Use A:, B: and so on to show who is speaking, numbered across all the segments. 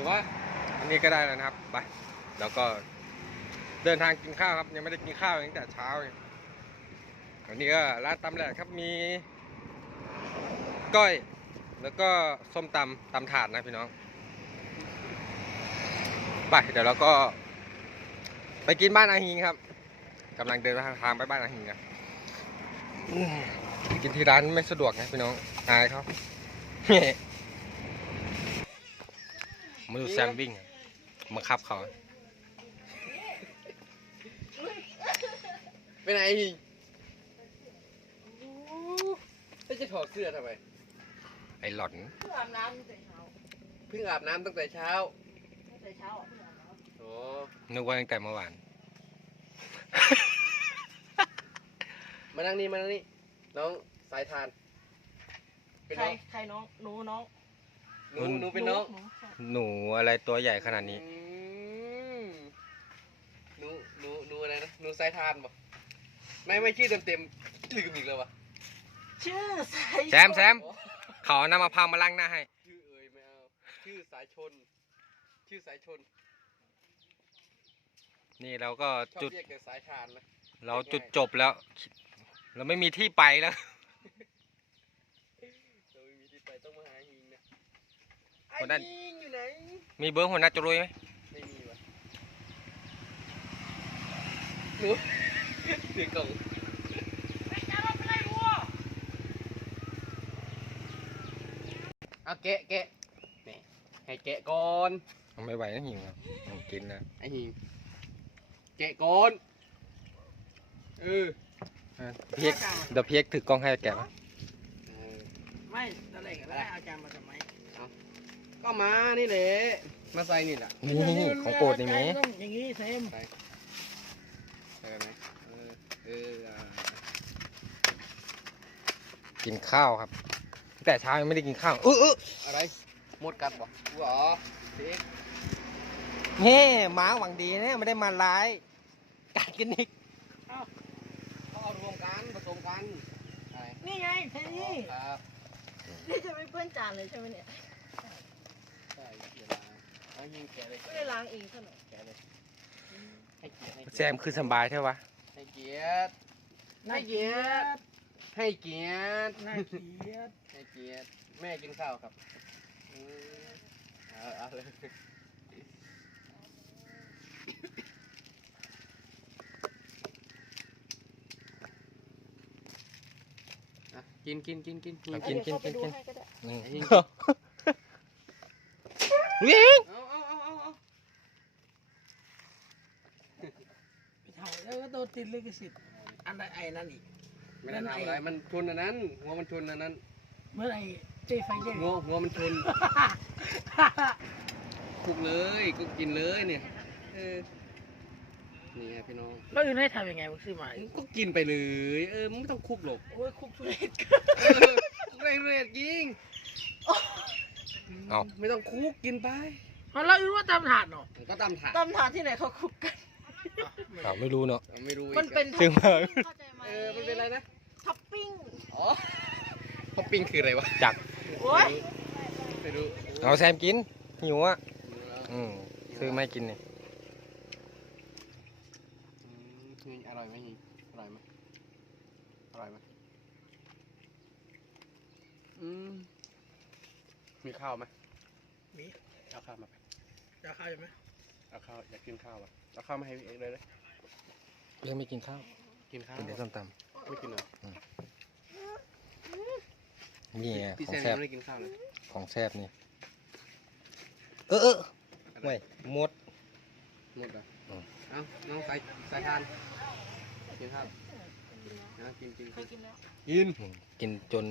A: รือว่าอันนี้ก็ได้แล้วนะครับ ไป แล้วก็เดินทางกินข้าวครับ ยังไม่ได้กินข้าวตั้งแต่เช้าเลยวันนี้ก็ร้านตำแหลกครับมี ก้อย แล้วก็ส้มตำตำถาดนะพี่น้อง ไปเดี๋ยวเราก็ ไปกินบ้านอาฮิงครับกำลังเดินทางไปบ้านอาฮิงกันกินที่ร้านไม่สะดวกนะพี่น้องอายเขา มาดูแซมวิ่งอะมาขับเขา
B: ไปไหนหิงไม่จะถอดเสื้อทำไม
A: ไอ้หล่อน
C: เพิ่งอาบน้ำตั้งแต่เช้า
B: เพิ่งอาบน้ำตั้งแต่เช้า
C: ตั้งแต่เช้าอะเพิ่งอาบน้
B: โอ้
A: นึกว่าตั้งแต่เมื่อวาน
B: มานั่งนี่มานั่งนี่น้องสายทานำเป็น
C: ใคร
B: น้อง
C: ใครน้องหนูน้อง
B: หนูหนูเป็นน้อง
C: หใช่
A: หนูอะไรตัวใหญ่ขนาดนี้
B: อืมหนูหนูหนูอะไรนะหนูสายทานบอกไม่ไม่ชื่อเต็มเต็มๆลืมอีกแล้ววะ
C: ชื่อสาย
A: แซมแซม
B: อ๋อ
A: เขาเอาน้ำมะพร้าวมาล้างหน้าให้
B: ชื่อเอ่ยไม่เอาชื่อสายชน ชื่อสายชน
A: นี่เราก็
B: ชอบ
A: จุด
B: เรียกแต่สายทานนะ
A: เราจุดจบแล้ว เราไม่มีที่ไปแล้ว
B: เราไม่มีที่ไปต้องมาหาหิงนะ
A: คนนั้น
B: ไอ้หิงอยู่ไหน
A: มีเบอร์หัวหน้าจุรุยไหม
B: ไม่มีวะหนูเสียงกล่อง
C: ไม่จ้าเราไปไหนวัว
B: เอาแกะแกะนี่ให้แกะก่อน
A: ไม่ไหวนะหิวครับต้องกินนะ
B: ไอ้หิงแกะก่อนเออ
A: เพียกเดี๋ยวเพียกถือกล้องให้แกะปะ
B: เออ
C: ไม่ตอนแรกก็ได้อาจารย์มาทำไม
B: ก็มานี่แหละมาใส่นี่แหละ
A: นี่ของโปรดนี่มี
C: ต้องอย่างนี้เซม
B: ใส่ไหมเออเอออ่า
A: กินข้าวครับ แต่เช้ายังไม่ได้กินข้าวเออเออ
B: อะไรหมดกัดบ่กูเหรอเด็ก
A: เฮ้หมาหวังดีเนี่ยไม่ได้มาร้ายกัดกันอีก
B: เขาเอารวมกันผสมกันอะไร
C: นี่ไงเทนี่
B: ครับ
C: นี่จะไม่เปื้อนจานเลยใช่ไหมเนี่ย
B: ใช่เขียนมา เอายิงแกะเลย
C: ไม่ได้ล้างเองซะหน่อย
B: แกะเลยให้เกียรติให้
A: แซมคือสบายใช่ปะ
B: ให้เกียรติ
C: น่าเกลียด
B: ให้เกียรติ
C: น่าเกลียด
B: ให้เกียรติแม่กินข้าวครับอืมเอาเอาเลยอะกินกินกินกินกิน
A: เอากินกินกินกิน
C: เดี๋ยวเข้าไปดูให้ก็ได้
A: อืม
B: ไอ้หิง
A: วิ่ง
B: เอาเอาเอาเอาเอา
C: ไปเถ่าแล้วก็โดน ติดลิขสิทธิ์อันใดไอ้นั่นอีก
B: ไม่ได้ทำอะไรมันชนอันนั้นหัวมันชนอันนั้น
C: เมื่อไหร่เจ๊ไฟเย็น
B: หัวหัวมันชนคลุกเลยก็กินเลยเนี่ยเออนี่ไงพี่น้อง
C: แล้วอื่นให้ทำยังไงมึงซื้อมา
B: ก็กินไปเลย เออมึงไม่ต้องคลุกหรอก
C: โอ้ยคุกทุเรศ
B: เออคลุกได้เรียดยิง
A: เอา
B: ไม่ต้องคลุกกินไป
C: เอาแล้วอื่นว่าตำถาดเนาะ
B: มันก็ตำถาด
C: ตำถาดที่ไหนเขาคุกกัน
A: เราไม่รู้เนาะ
B: เราไม่รู้อีก
C: มันเป็น
A: ซึ่งมา
C: เข้าใจไหม
B: เออมันเป็นอะไรนะ
C: ท็อปปิ้ง
B: อ๋อท็อปปิ้งคืออะไรวะ
A: จัก
C: โอ้ย
B: ไม่รู้
A: เอาแซมกิน หิวอะ
B: ไม่รู้แล้ว
A: อืมซื้อไม่กินนี่
B: อืมนี่อร่อยไหมยิงอร่อยไหมอร่อยไหมอืมมีข้าวไหม
C: มี
B: เอาข้าวมาไป
C: จะเข้าใจไหม
B: เอาข้าวอยากกินข้าวอะ เอาข้าวมาให้พี่เอกเลยเลย
A: ยังไม่กินข้าว
B: กินข้าว
A: กินแต่ส้มต
B: ไม่กินเหรอำ
A: นี่ไง
B: พี่
A: ของ
B: แซ
A: แซ่
B: ม
A: บ
B: ไม่ได้กินข้าวเลย
A: ของแซ่บนี่ เออเออไม่หมด
B: หมดอะ
A: อืม
B: เอ้าน้องสายสายทานกินข้าวนะกินกิน
C: เค
B: กิน
C: ยกินแล้ว
B: กิน
A: อืมกินจน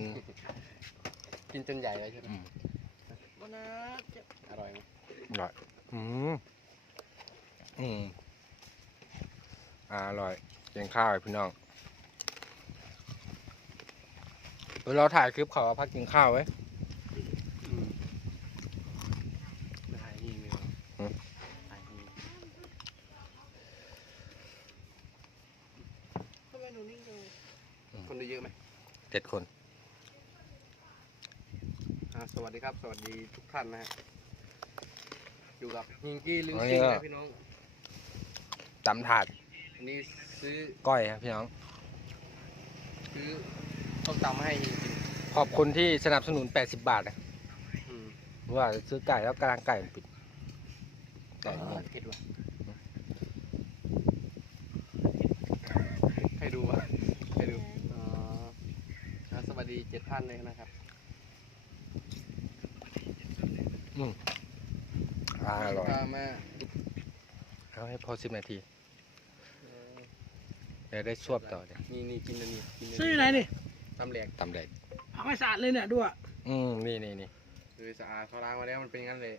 B: กินจนใหญ่เลยใช่ไหม
A: อืม
C: วันนะจะ
B: อร่อยไหม
A: อร่อยอืม อืมอร่อยกินข้าวไอ้พี่น้องเดี๋ยวเราถ่ายคลิปเขาว่าพักกินข้าวไว้
B: อืมไม่ถ่ายนี่เลย
A: อืม
B: ถ่ายนี่
C: ทำไมหนูนิ่งจังเลย
B: คนดูเยอะไหม
A: เจ็ดคน
B: อ่าสวัสดีครับ สวัสดีทุกท่านนะฮะอยู่กับฮิงกี้ลิง
A: อ๋อ
B: ซิง
A: เนี่ย
B: นะพี่น้อง
A: ตำถาด
B: อันนี้ซื้อ
A: ก้อยครับพี่น้อง
B: ซื้อต้มตำมาให้ฮิงกิน
A: ขอบคุณที่สนับสนุน 80 บาทนะ
B: อืม
A: ว่าซื้อไก่แล้วกลางไก่มันปิดไก่
B: เอ
A: เนี่
B: อยเผ็ดว่ะให้ดูวะให้ดูอ๋ออะสวัสดีเจ็ดท่านเลยนะครับ
A: อ่าอร่อย
B: พามา
A: เอาให้พอสิบนาที
B: เออ
A: เดี๋ยวได้ชวบต่อเดี๋ยว
B: นี่นี่กินอันนี้กิน
C: ซื้ออยู่ไหนนี่
B: ตำแหลก
A: ตำแดก
C: ผักไม่สะอาดเลยเนี่ยดูอะ
A: อืมนี่นี่นี่
B: คือสะอาดเขาล้างมาแล้วมันเป็นงั้นเลย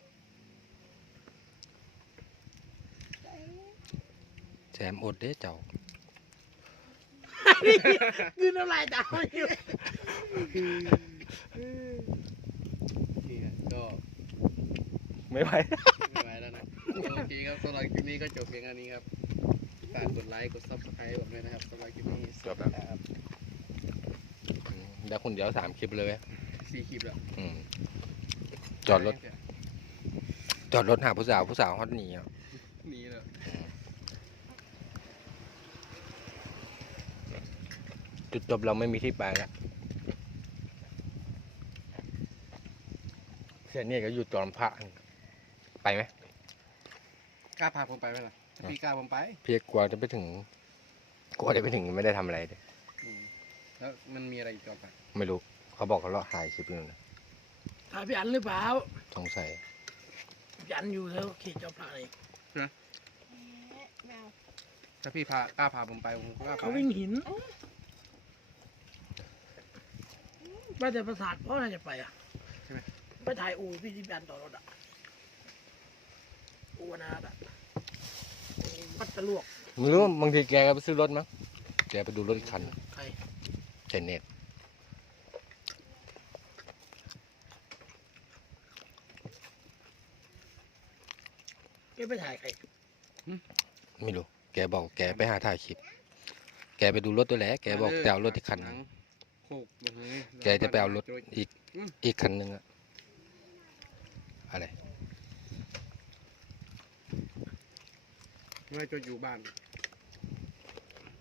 A: แซมอดเด้เจ้า
C: ยืนน้ำลายตามอยู่
B: นี่นะก็
A: ไม่ไหว
B: โอเคครับสำหรับคลิปนี้ก็จบเพียงเท่านี้ครับฝากกดไลค์กดซับสไครต์ผมด้วยนะครับสำหรับคลิปนี้สวัสดีครับ
A: เดี๋ยวคุณเดี๋ยวสามคลิปเลยเว้ย
B: สี่คลิปแล้ว
A: อืมจอดรถ จอดรถหาผู้สาวผู้สาวฮอตหนีอะ
B: นี่แล้ว
A: จุดจบเราไม่มีที่ไปแล้วเสียเนี่ยก็อยู่จอมพระไปไหม
B: กล้าพาผมไปไหมล่ะถ้าพี่กล้าผมไป
A: เพียกลัวจะไปถึง กลัวจะไปถึงไม่ได้ทำอะไรเลย
B: อืมแล้วมันมีอะไรอีกต่อไป
A: ไม่รู้เขาบอกเขาเลาะหายคลิปนึงนะ
C: ถ่ายพี่อันหรือเปล่า
A: สงสัย
C: พี่อันอยู่แล้วเขตเจ้าพระเลย
B: ถ้าพี่พากล้าพาผมไปผมก็กล้าไป
C: เขาวิ่งหินว่าแต่ประสาทพ่อน่าจะไปอะ
B: ใช่ไหม
C: ไปถ่ายอู่พี่ที่พี่อันต่อรถอะ อู่นาดอะวัดตะลวก
A: ไม่รู้บางทีแกก็ไปซื้อรถมั้งแกไปดูรถอีกคัน
C: ใคร
A: เจนเน็ต
C: แกไปถ่ายใคร
A: ไม่รู้ แกบอกแกไปหาถ่ายคลิป แกไปดูรถตัวแหละ แกบอกจะเอารถอีกคันห
B: ห
A: นึ่
B: ง
A: ง
B: โคกแบบนี้
A: แกจะไปเอารถอีก
B: อืม
A: อีกคันหนึ่งอะอะไร
B: ไม่จะอยู่บ้าน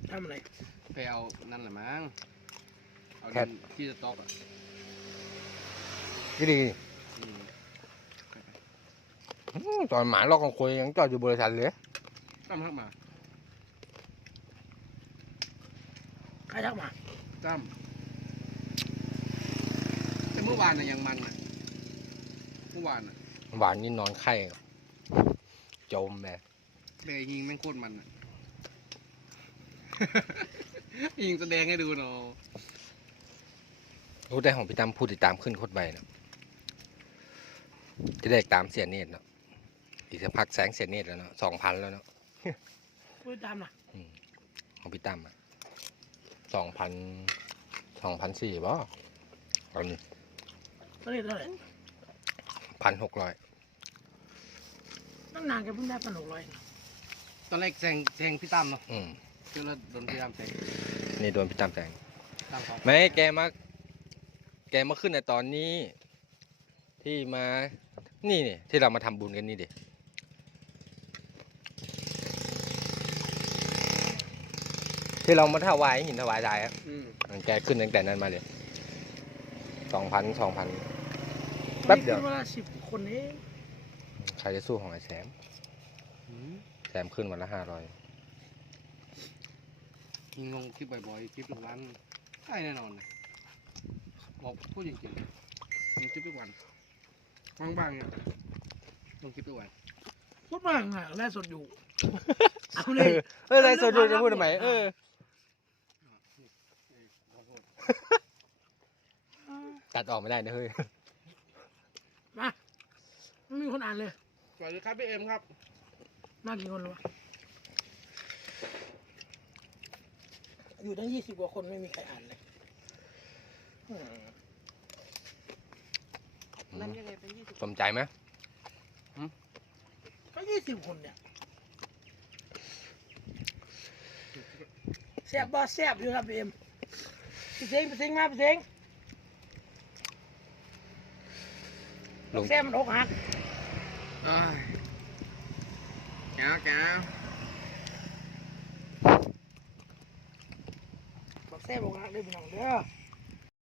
C: ทำอะไร
B: ไปเอานั่นแหละมั้งเอา
A: แค่
B: ดินที่สต็อกอะ
A: ก็ดี
B: อืม
A: อืมตอนหมาลอกของคุยยังจอดอยู่บริษัทเลย
B: ตั้มทักมา
C: ใครทักมา
B: ตั้มแต่เมื่อวานน่ะยังมันอะเมื่อวานอะ
A: หวานนี่นอนไข้จมแม่
B: แต่ไอ้ฮิงแม่งโคตรมันอะฮิงแสดงให้ดูเนาะ
A: รู้ได้ของพี่ตั้มพูดติดตามขึ้นโคตรใบนะจะได้ตามเสียเนตรเนาะอีกสักพักแสงเสียเนตรแล้วเนาะสองพันแล้วเนาะ
C: พูดตามนะ
A: อืมของพี่ตั้มอะสองพันสองพันสี่ป่ะตอนนี้
C: ตอนนี้เท่าไหร่
A: พันหกร้อย
C: ตั้งนานแกเพิ่งได้พันหกร้อย
B: ตอนแรกแซงแซงพี่ตั้มเนาะ
A: อืม
B: เจอแล้วโดนพี่ตั้มแซง
A: นี่โดนพี่ตั้มแซง
B: ตั้มเขา
A: ไม่แกมา แกมาขึ้นในตอนนี้ ที่มา นี่นี่ที่เรามาทำบุญกันนี่ดิที่เรามาถวายหินถวายทรายครับ
B: อืม
A: แกขึ้นตั้งแต่นั้นมาเลย สองพันสองพัน แป๊บเดียว
C: เวลาสิบคนเอง
A: ใครจะสู้ของไอ้แซม แซมขึ้นวันละห้าร้อย
B: ยิงลงคลิปบ่อยๆคลิปละล้านได้แน่นอนเลยบอกพูดจริงๆลงคลิปทุกวันว่างๆเนี่ยลงคลิปทุกวัน
C: พูดมากอะแลสดอยู่ เอาเลย
A: เอออะไรสดดูจะพูดทำไมเออ
B: ขอโทษ
A: ตัดออกไม่ได้นะเฮ้ย
C: มาไม่มีคนอ่านเลย
B: สวัสดีครับพี่เอ็มครับ
C: มากี่คนแล้ววะอยู่ตั้งยี่สิบกว่าคนไม่มีใครอ่านเลยอืม
A: นั่นยังไงเป็นยี่สิบสมใจไหม
C: ก็ยี่สิบคนเนี่ยแซ่บบ่แซ่บอยู่ครับพี่เอ็มพี่เซ็งพี่เซ็งมาพี่เซ็ง
A: ลง
C: แซ่บมันอกหัก
B: อ้าย แก้วแก้ว
C: บอกแซ่บอกรักเด้อพี่น้องเด้อ